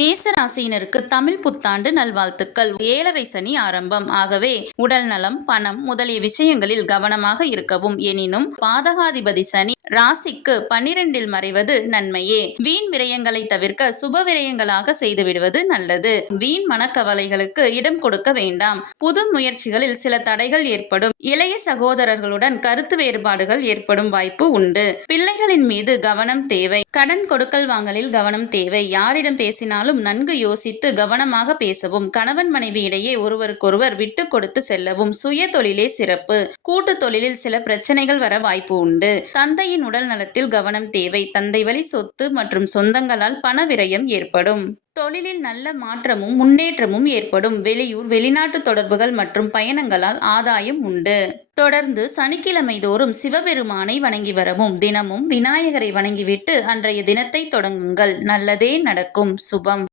மேச ராசியினருக்கு தமிழ் புத்தாண்டு நல்வாழ்த்துக்கள். 7.5 சனி ஆரம்பம். ஆகவே உடல் நலம், பணம் முதலிய விஷயங்களில் கவனமாக இருக்கவும். எனினும் பாதகாதிபதி சனி ராசிக்கு 12ல் மறைவது நன்மையே. வீண் விரயங்களை தவிர்க்க சுப விரயங்களாக செய்துவிடுவது நல்லது. வீண் மனக்கவலைகளுக்கு இடம் கொடுக்க வேண்டாம். புது முயற்சிகளில் சில தடைகள் ஏற்படும். இளைய சகோதரர்களுடன் கருத்து வேறுபாடுகள் ஏற்படும் வாய்ப்பு உண்டு. பிள்ளைகளின் மீது கவனம் தேவை. கடன் கொடுக்கல் வாங்கலில் கவனம் தேவை. யாரிடம் பேசினாலும் நன்கு யோசித்து கவனமாக பேசவும். கணவன் மனைவி இடையே ஒருவருக்கொருவர் விட்டு கொடுத்து செல்லவும். சுய தொழிலே சிறப்பு. கூட்டு தொழிலில் சில பிரச்சனைகள் வர வாய்ப்பு உண்டு. தந்தையின் உடல் நலத்தில் கவனம் தேவை. தந்தை வழி சொத்து மற்றும் சொந்தங்களால் பண விரயம் ஏற்படும். தொழிலில் நல்ல மாற்றமும் முன்னேற்றமும் ஏற்படும். வெளியூர் வெளிநாட்டு தொடர்புகள் மற்றும் பயணங்களால் ஆதாயம் உண்டு. தொடர்ந்து சனிக்கிழமை தோறும் சிவபெருமானை வணங்கி வரவும். தினமும் விநாயகரை வணங்கிவிட்டு அன்றைய தினத்தை தொடங்குங்கள். நல்லதே நடக்கும். சுபம்.